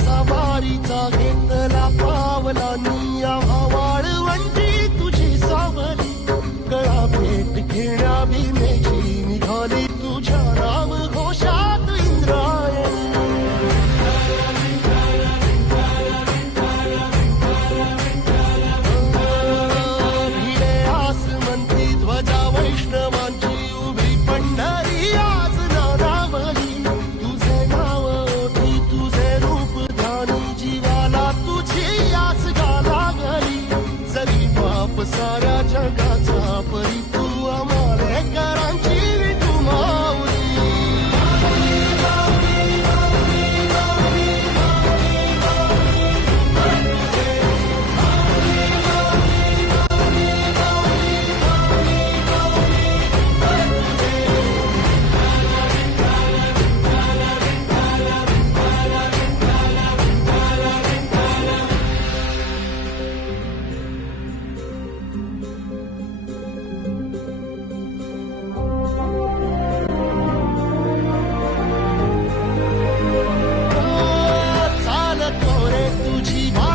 सवारीचा घेतला पावला निया वाळवंटी तुझी सावली गळा भेट घेण्या भीमेची निघाली तुझ्या राम घोषात इंद्रायणी भिडे आसमंती ध्वजा वैष्णवांची उभी पंढरी आज नादावली तुझे नाव ओठी तुझे रूप ध्यानी जीवाला तुझी आस गाला गली जरी बाप साऱ्या जगाचा परी तू आमालेकरांची विठू माऊली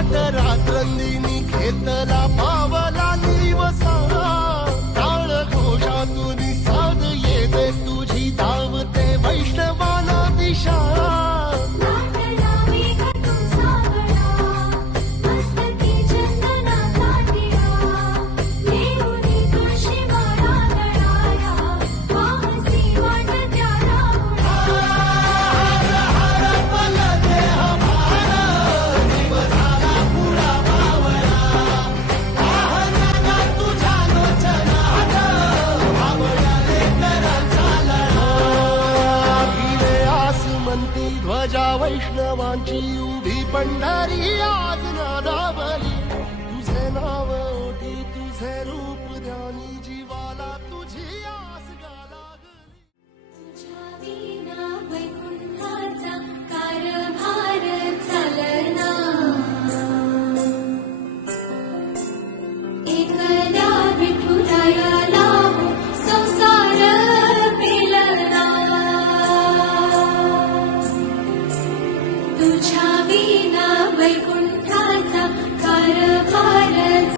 रात्रंदिनी घेतला पावला निवसा टाळ घोषातून साध येते तुझी धावते वैष्णवाना दिशा ध्वजा वैष्णवांची उभी पंढरी आज नादावली तुझे नाव ओठी तुझे रूप ध्यानी जीवाला तुझी आस गाला तुझ्या विना वैकुंठाचा कारभार चालना एकल्या विठुरायाला संसार पेलना तुझ्या विना वैकुंठ